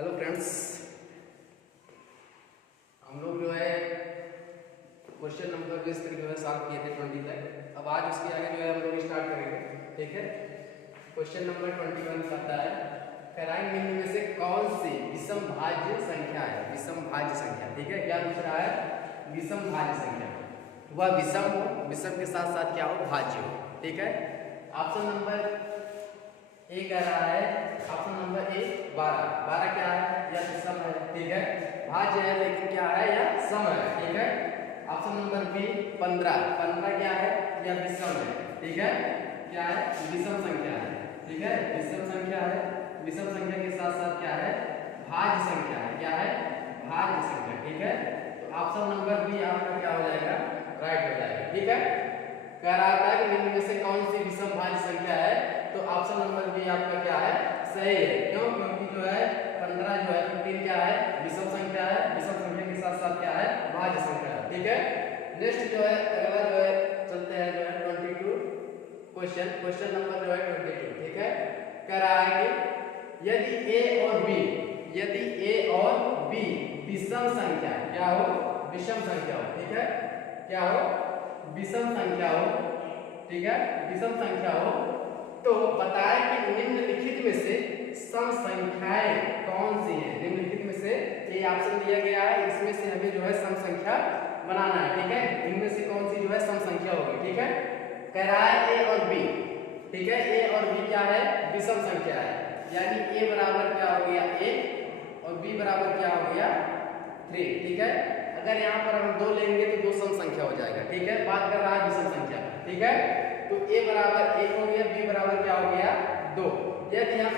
Hello friends, हम लोग जो है क्वेश्चन नंबर 20 तक जो है सॉल्व किए थे 20 तक। अब आज उसके आगे जो है हम लोग स्टार्ट करेंगे। ठीक है, क्वेश्चन नंबर 21 कहता है कराई निम्न में से कौन सी विषम भाज्य संख्या है। विषम भाज्य संख्या, ठीक है, क्या पूछ रहा है? विषम भाज्य संख्या, वह विषम हो, विषम के साथ साथ क्या हो, भाज्य हो। ठीक है, ऑप्शन नंबर ए कह रहा है, ऑप्शन नंबर ए 12। 12 क्या है? या तो सम है, ठीक है, भाज्य है लेकिन क्या है, या सम है। ठीक है, ऑप्शन नंबर बी 15। 15 क्या है? या विषम है। ठीक है, क्या है? विषम संख्या है। ठीक है, विषम संख्या है। विषम संख्या के साथ साथ क्या है? भाज्य संख्या है। क्या है? भाज्य संख्या। ठीक है, तो ऑप्शन नंबर बी आपका क्या हो जाएगा? राइट हो जाएगा। ठीक है, कह रहा था कि निम्न में से कौन सी विषम भाज्य संख्या है, तो ऑप्शन नंबर बी आपका क्या है? सही है। क्यों? क्योंकि जो है 15 जो है 15 क्या है? विषम संख्या है। विषम संख्या के साथ साथ क्या है? भाज्य संख्या है। ठीक है, नेक्स्ट जो है अगला जो है चलते हैं जो है 22 क्वेश्चन नंबर जो है 22। ठीक है, कह रहा है कि यदि ए और बी विषम संख्या क्या हो? विषम संख्या हो। ठीक है, क्या हो? विषम संख्या हो। ठीक है, विषम संख्या हो तो बताए कि निम्नलिखित में से सम संख्याएं कौन सी हैं। निम्नलिखित में से ये ऑप्शन दिया गया है, इसमें से हमें जो है सम संख्या बनाना है। ठीक है, इनमें से कौन सी जो है सम संख्या होगी। ठीक है, कह रहा है ए और बी। ठीक है, ए और बी क्या है? विषम संख्या है, यानी ए बराबर क्या हो गया? 1 और बी बराबर क्या हो गया? 3। ठीक है, अगर यहाँ पर हम 2 लेंगे तो 2 सम संख्या हो जाएगा। ठीक है, बात कर रहा है विषम संख्या। ठीक है, तो a बराबर 1 हो गया, b बराबर क्या हो गया? 2। यदि हम a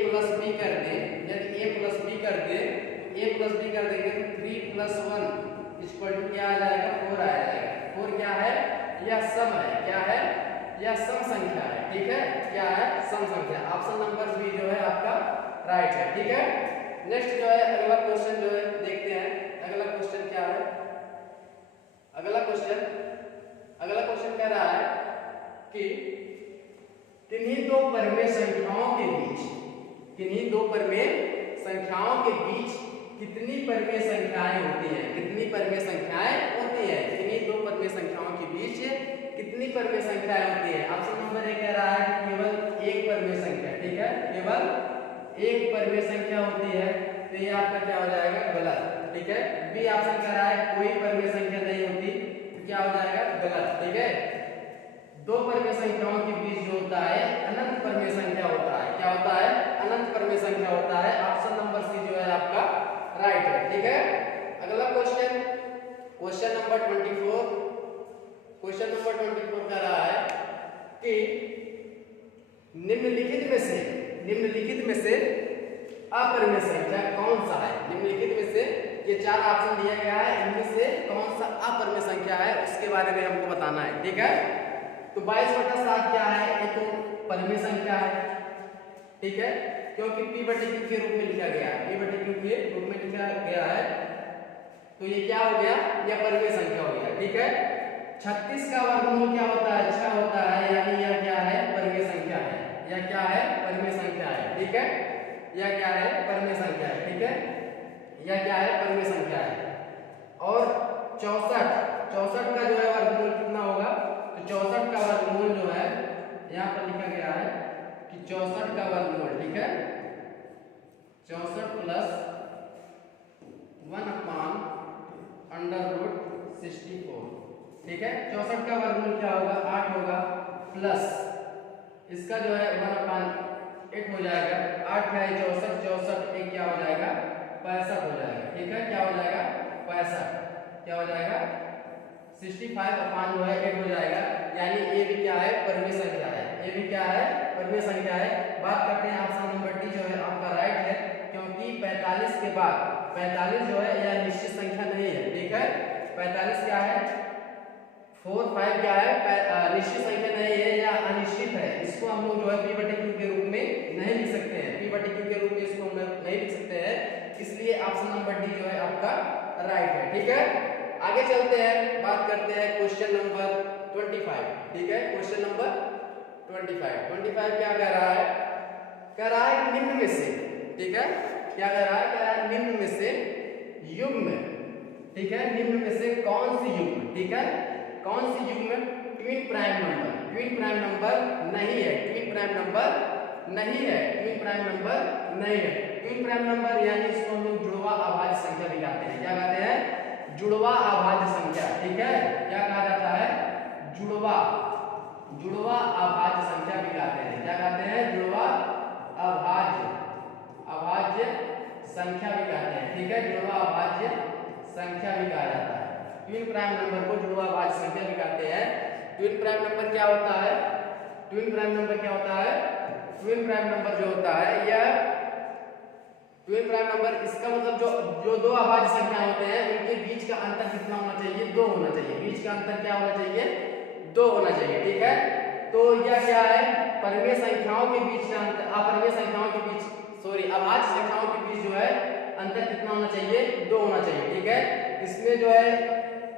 प्लस b कर दें, यदि a प्लस b कर दें, a प्लस b कर देंगे तो 3 प्लस 1 इक्वल टू क्या आ जाएगा? 4 आ जाएगा। 4 क्या है? यह सम है। क्या है? यह सम संख्या है। ठीक है, क्या है? सम संख्या। ऑप्शन नंबर बी जो है आपका राइट है। ठीक है, नेक्स्ट जो है अगला क्वेश्चन जो है देखते हैं। अगला क्वेश्चन क्या है? अगला क्वेश्चन कह रहा है कि किन्हीं दो परमेय संख्याओं के बीच कितनी परमेय संख्याएं होती हैं? कितनी परमेय संख्याएं होती हैं? किन्हीं दो परमेय संख्याओं के बीच कितनी परमेय संख्याएं होती हैं? ऑप्शन नंबर ए कह रहा है कि केवल एक परमेय संख्या। ठीक है, केवल एक परमेय संख्या होती है, तो ये आपका क्या हो जाएगा? गलत। ठीक है, बी ऑप्शन कह रहा है कोई परमेय संख्या नहीं होती, तो क्या हो जाएगा? गलत। ठीक है, दो परमेय संख्याओं के बीच जो होता है अनंत परमेय संख्या होता है। क्या होता है? अनंत परमेय संख्या होता है। ऑप्शन नंबर सी जो है आपका राइट है। ठीक है, अगला क्वेश्चन नंबर 24। क्वेश्चन नंबर 24 कह रहा है कि निम्नलिखित में से अपरिमेय संख्या कौन सा है? निम्नलिखित में से ये 4 ऑप्शन दिया गया है, इनमें से कौन सा अपरिमेय संख्या है उसके बारे में हमको बताना है। ठीक है, तो 22/7 क्या है? ये तो परिमेय संख्या है। ठीक है, क्योंकि p/q के रूप में लिखा गया है, p/q के रूप में लिखा गया है, तो ये क्या हो गया? यह परिमेय संख्या हो गया। ठीक है, 36 का वर्गमूल क्या होता है? 6 होता है, यानी यह क्या है? परिमेय संख्या है। यह क्या है? परिमेय संख्या है। ठीक है, यह क्या है? परिमेय संख्या है। ठीक है, यह क्या है? परिमेय संख्या है। और 64 का जो है वर्गमूल कितना होगा? तो 64 का वर्गमूल जो है यहाँ पर लिखा गया है कि 64 का वर्गमूल, ठीक है, 64 प्लस 1/√64। ठीक है, 64 का वर्गमूल क्या होगा? 8 होगा, प्लस इसका जो है 1/8 हो जाएगा। 8 है 64, एक क्या हो जाएगा? 65 हो जाएगा। ठीक है, क्या हो जाएगा? 65। क्या हो जाएगा? 65 अपान जो है 8 हो जाएगा, यानी ये भी क्या है? परिमेय संख्या है। ये भी क्या है? परिमेय संख्या है। बात करते हैं ऑप्शन नंबर डी जो है आपका राइट है, क्योंकि 45 के बाद 45 जो है यह निश्चित संख्या नहीं है। ठीक है, 45 क्या है? 4 5 क्या है? निश्चित संख्या नहीं है या अनिश्चित है। इसको हम लोग जो है p/q के रूप में नहीं लिख सकते हैं। p/q के रूप में इसको हम नहीं लिख सकते हैं, इसलिए ऑप्शन नंबर डी जो है आपका राइट है। ठीक है, आगे चलते हैं, बात करते हैं क्वेश्चन नंबर 25। ठीक है, क्वेश्चन नंबर 25 क्या कह रहा है? कह रहा है निम्न में से, ठीक है, क्या कह रहा है, कह रहा है निम्न में से युग्म, ठीक है, निम्न में से कौन सी युग्म, ठीक है, कौन सी युग्म twin prime number, twin prime number नहीं है, ट्विन प्राइम नंबर नहीं है, ट्विन प्राइम नंबर नहीं है। ट्विन प्राइम नंबर यानी इसको हम लोग जुड़वा अभाज्य संख्या भी कहते हैं। क्या कहते हैं, जुड़वा अभाज्य संख्या, ठीक है, क्या कहा जाता है, जुड़वा, जुड़वा अभाज्य संख्या भी कहते हैं। क्या कहते हैं, जुड़वा अभाज्य, अभाज्य संख्या भी कहते हैं, ठीक है, जुड़वा अभाज्य संख्या भी कहा जाता है। ट्विन प्राइम नंबर को जुड़वा अभाज्य संख्या भी कहते हैं। ट्विन प्राइम नंबर क्या होता है, ट्विन प्राइम नंबर क्या होता है, ट्विन प्राइम नंबर जो होता है यह ट्विन प्राइम नंबर, इसका मतलब जो दो अभाज्य संख्या होते हैं उनके बीच का अंतर कितना होना चाहिए, 2 होना चाहिए, बीच का अंतर क्या होना चाहिए, 2 होना चाहिए, ठीक है। तो यह क्या है, परिमेय संख्याओं के बीच का अंतर, अपरिमेय संख्याओं के बीच, सॉरी, अभाज्य संख्याओं के बीच जो है अंतर कितना होना चाहिए, 2 होना चाहिए, ठीक है। इसमें जो है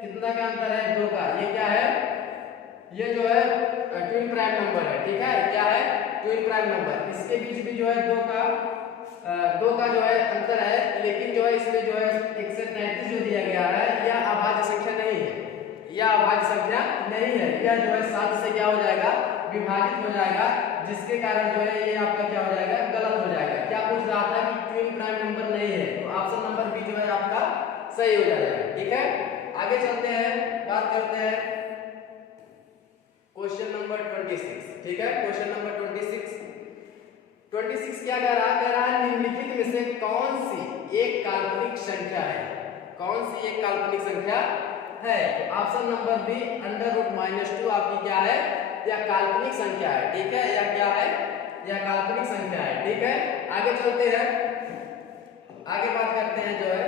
कितना का अंतर है, 2 का, ये क्या है, ये जो है ट्विन प्राइम नंबर है, ठीक है, क्या है, ट्विन प्राइम नंबर, इसके बीच भी जो है 2 का जो है अंतर है, लेकिन जो है इसमें जो है 133 जो दिया गया है यह अभाज्य संख्या नहीं है, यह अभाज्य संख्या नहीं है, यह जो है 7 से क्या हो जाएगा, विभाजित हो जाएगा, जिसके कारण जो है ये आपका क्या हो जाएगा, गलत हो जाएगा। क्या पूछ रहा था कि ट्विन प्राइम नंबर नहीं है, तो ऑप्शन नंबर बी जो है आपका सही हो जाएगा, ठीक है। आगे चलते हैं, बात करते हैं क्वेश्चन नंबर 26, ठीक है, क्वेश्चन नंबर 26 क्या कह रहा है, निम्नलिखित में से कौन सी एक काल्पनिक संख्या है, कौन सी एक काल्पनिक संख्या है, तो ऑप्शन नंबर बी √-2 आपकी क्या है, यह काल्पनिक संख्या है, ठीक है, यह क्या है, यह काल्पनिक संख्या है, ठीक है। आगे चलते हैं, आगे बात करते हैं जो है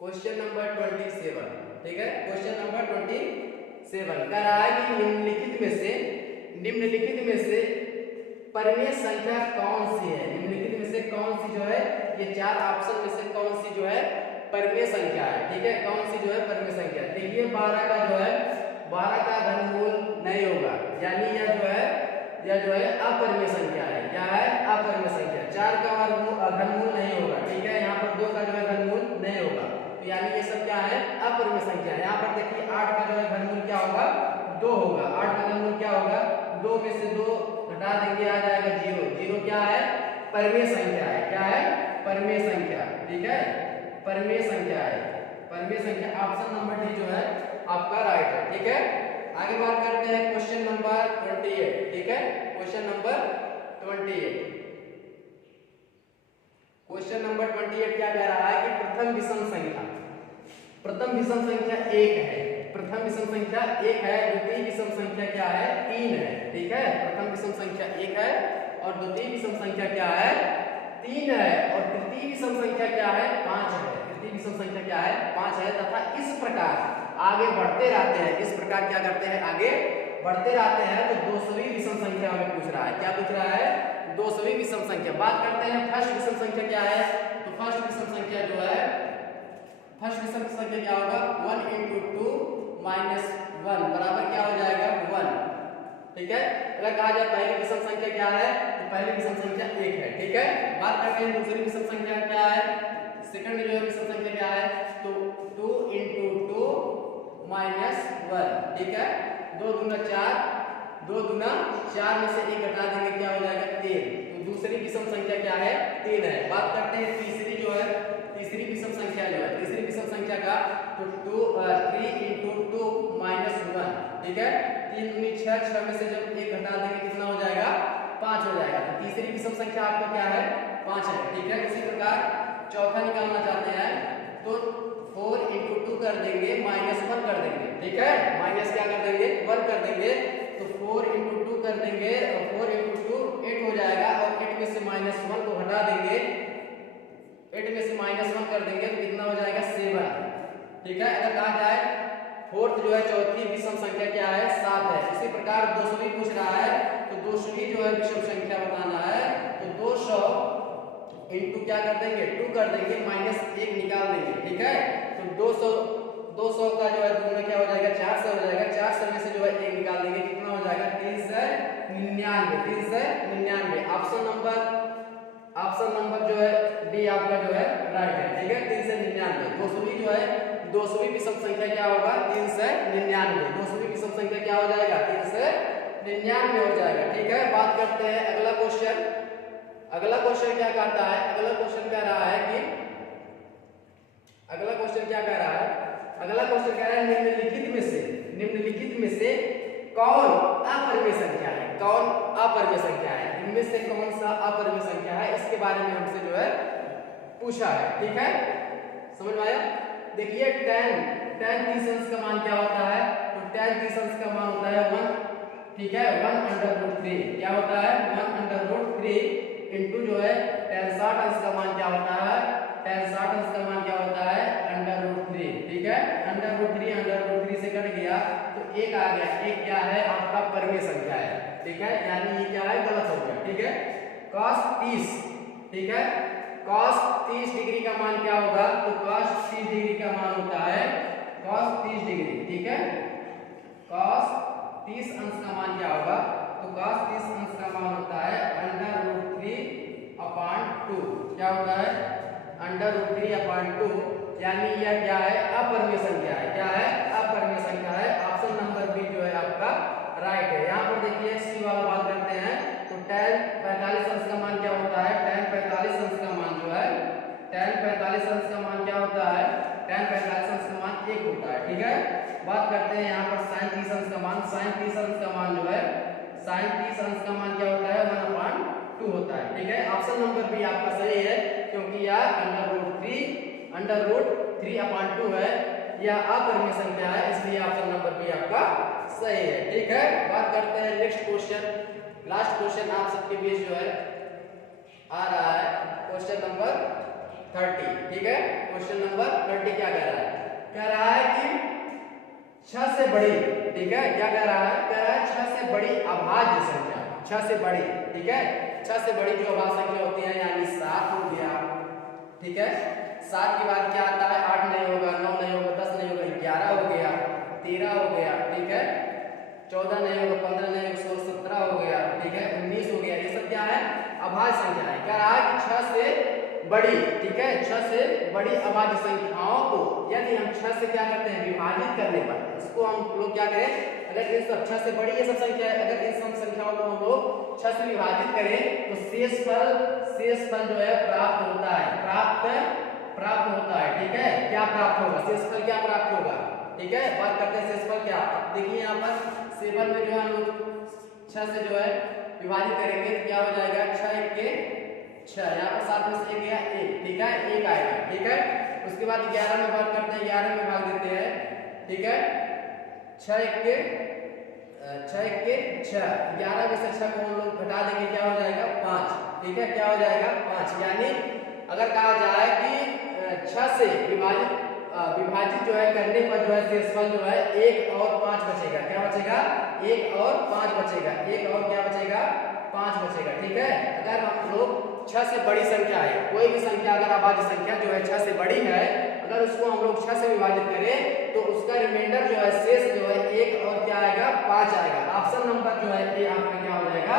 क्वेश्चन नंबर 27, ठीक है, क्वेश्चन नंबर 27 कह रहा है कि निम्नलिखित में से परिमेय संख्या कौन सी है, निम्नलिखित में से कौन सी जो है, ये 4 ऑप्शन में से कौन सी जो है परिमेय संख्या है, ठीक है, कौन सी जो है परिमेय संख्या। देखिए 12 का जो है 12 का घनमूल नहीं होगा, यानी यह जो है अपरिमेय संख्या है, क्या है, अपरिमेय संख्या। 4 का घनमूल नहीं होगा, ठीक है, यहाँ पर 2 का जो है घनमूल नहीं होगा, तो यानी ये सब क्या है, अपरिमेय संख्या। यहाँ पर देखिए 8 का जो है घनमूल क्या होगा, 2 होगा, 8 का घनमूल क्या होगा, 2 में से 2 घटा देंगे, आ जाएगा 0, 0 क्या है, परिमेय संख्या है, क्या है, परिमेय संख्या, ठीक है, परिमेय संख्या है, परिमेय संख्या, ऑप्शन नंबर डी जो है आपका राइट है, ठीक है। आगे बात करते हैं क्वेश्चन नंबर 28, ठीक है, क्वेश्चन नंबर 28, क्वेश्चन नंबर 28 क्या कह रहा है कि प्रथम विषम संख्या 1 है, प्रथम विषम संख्या 1 है, द्वितीय विषम संख्या क्या है, 3 है, ठीक है, प्रथम विषम संख्या 1 है और द्वितीय विषम संख्या क्या है, 3 है, और तृतीय विषम संख्या क्या है, 5 है, तृतीय विषम संख्या क्या है, 5 है, तथा इस प्रकार आगे बढ़ते रहते हैं, इस प्रकार क्या करते हैं, आगे बढ़ते रहते हैं। तो 200वीं विषम संख्या में पूछ रहा है, क्या पूछ रहा है, 200वीं विषम संख्या। बात करते हैं फर्स्ट विषम संख्या क्या है, तो फर्स्ट विषम संख्या जो है, फर्स्ट विषम संख्या क्या होगा, 1 × 2 - 1 बराबर क्या हो जाएगा, 1, ठीक है। अगर कहा जाए पहली विषम संख्या क्या है, तो पहली विषम संख्या 1 है, ठीक है। बात करते हैं दूसरी विषम संख्या क्या है, सेकंड जो है विषम संख्या क्या है, तो 2 × 2 - 1, ठीक है, 2 दूना 4, 2 दूना 4 में से 1 घटा देंगे, क्या हो जाएगा, 3, तो दूसरी विषम संख्या क्या है, 3 है। बात करते हैं तीसरी जो है, तीसरी विषम संख्या जो है, तीसरी विषम संख्या का, तो 3 × 2 - 1, ठीक है, 3 दूनी 6, 6 में से जब 1 घटा देंगे कितना हो जाएगा, 5 हो जाएगा, तो तीसरी विषम संख्या आपका क्या है, 5 है, ठीक है। उसी प्रकार चौथा निकालना चाहते हैं तो 4 × 2 कर देंगे, -1 कर देंगे, ठीक है, माइनस क्या कर देंगे, 1 कर देंगे, तो 4 × 2 कर देंगे, और 4 × 2 8 हो जाएगा, और 8 में से -1 को हटा देंगे, 8 में से -1 कर देंगे तो कितना हो जाएगा, 7, ठीक है। अगर कहा जाए फोर्थ जो है, चौथी विषम संख्या क्या है, 7 है। इसी प्रकार 200वीं पूछ रहा है, तो 200वीं जो है विषम संख्या बताना है, तो 200 × क्या कर देंगे, 2 कर देंगे, -1 निकाल देंगे, ठीक है। तो 200 का जो है 2 में क्या हो जाएगा, 400 हो जाएगा, 400 में से जो है 1 निकाल देंगे, कितना हो जाएगा, 399, 399। ऑप्शन नंबर जो है डी आपका जो है राइट है। ठीक है, 3 से 99 200वीं जो है 200वीं विषम संख्या क्या होगा 3 से 99। 200वीं विषम संख्या क्या हो जाएगा 3 से 99 हो जाएगा। ठीक है, बात करते हैं अगला क्वेश्चन। अगला क्वेश्चन क्या कहता है, अगला क्वेश्चन कह रहा है कि अगला क्वेश्चन क्या कह रहा है, अगला क्वेश्चन कह रहा है निम्नलिखित में से कौन अपरिमेय संख्या है, कौन अपरिमेय संख्या है, इनमें से कौन सा अपरिमेय संख्या है, इसके बारे में हमसे जो है पूछा है। ठीक है, समझ में आया। देखिए tan 30 का मान क्या होता है, तो tan 30 का मान होता है 1। ठीक है, 1/√3 क्या होता है 1/√3 इनटू जो है tan 60 का मान क्या होता है, tan 60 का मान क्या होता है √3। ठीक है, √3 से कट गया तो एक आ गया, एक क्या है आपका परिमेय संख्या है। ठीक है, यानी ये क्या है गलत हो गया। ठीक है, cos 30, ठीक है, cos 30 डिग्री का मान क्या होगा, तो cos 30 डिग्री का मान होता है cos 30 डिग्री। ठीक है, cos 30 अंश का मान क्या होगा, तो cos 30 अंश का मान होता है √3/2। क्या होता है √3/2, यानी यह क्या है अपरिमेय संख्या है। क्या है अपरिमेय संख्या है। ऑप्शन नंबर बी जो है आपका राइट है। यहाँ पर देखिए सी वाला बात करते हैं, तो tan 45 अंश का मान क्या होता है, tan 45 अंश का मान जो है tan 45 अंश का मान क्या होता है, tan 45 अंश का मान 1 होता है। ठीक है, बात करते हैं यहाँ पर sin 30 अंश का मान, sin 30 अंश का मान जो है sin 30 अंश का मान क्या होता है 1/2 होता है। ठीक है, ऑप्शन नंबर बी आपका सही है, क्योंकि यह √3/2 है, यह अपरिमेय संख्या है, इसलिए ऑप्शन नंबर बी आपका सही है। ठीक है, बात करते हैं नेक्स्ट क्वेश्चन। लास्ट क्वेश्चन आप सबके बीच जो है आ रहा है क्वेश्चन नंबर 30। ठीक है, क्वेश्चन नंबर 30 क्या कह रहा है, कह रहा है कि 6 से बड़ी, ठीक है, क्या कह रहा है, कह रहा है 6 से बड़ी अभाज्य संख्या, 6 से बड़ी। ठीक है, 6 से बड़ी जो अभाज्य संख्या होती है, यानी 7 हो गया। ठीक है, 7 के बाद क्या आता है 8 नहीं होगा, 9 नहीं होगा, 10 नहीं होगा, 11 हो गया, 13 हो गया। ठीक है, 14 नहीं होगा, 15 नहीं होगा, 16 17 हो गया। ठीक है, 19 हो गया। ये सब क्या है अभाज्य संख्या है। कह रहा है कि 6 से बड़ी, ठीक है, 6 से बड़ी अभाज्य संख्याओं को यदि हम 6 से क्या करते हैं विभाजित करने पर, इसको हम लोग क्या करें, अगर इन सब 6 से बड़ी ये सब संख्या है, अगर इन सब संख्याओं को हम लोग 6 से विभाजित करें तो शेषफल जो है प्राप्त होता है, प्राप्त होता है। ठीक है, क्या प्राप्त होगा, शेषफल क्या प्राप्त होगा। ठीक है, बात करते हैं शेषफल क्या। देखिए यहाँ पर 7 में जो है हम लोग 6 से जो है विभाजित करेंगे तो क्या हो जाएगा 6 1 के 6, यहाँ पर 7 में से 1 गया 1। ठीक है, 1 आएगा। ठीक है, उसके बाद 11 में बात करते हैं, 11 में भाग देते हैं। ठीक है, 6 1 के 6, 11 में से 6 को हम लोग घटा देंगे, क्या हो जाएगा 5। ठीक है, क्या हो जाएगा 5। यानी अगर कहा जाए कि 6 से विभाजित जो है करने पर जो है शेषफल जो है 1 और 5 बचेगा। क्या बचेगा 1 और 5 बचेगा, 1 और क्या बचेगा 5 बचेगा। ठीक है, अगर हम लोग 6 से बड़ी संख्या है, कोई भी संख्या अगर अभाज्य संख्या जो है 6 से बड़ी है, अगर उसको हम लोग 6 से विभाजित करें तो उसका रिमाइंडर जो है शेष जो है 1 और क्या आएगा 5 आएगा। ऑप्शन नंबर जो है ए आपका क्या हो जाएगा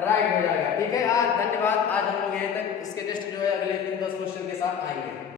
राइट हो जाएगा। ठीक है, आज धन्यवाद। आज हम लोग यहीं तक, इसके टेस्ट जो है अगले दिन 10 क्वेश्चन के साथ आएंगे।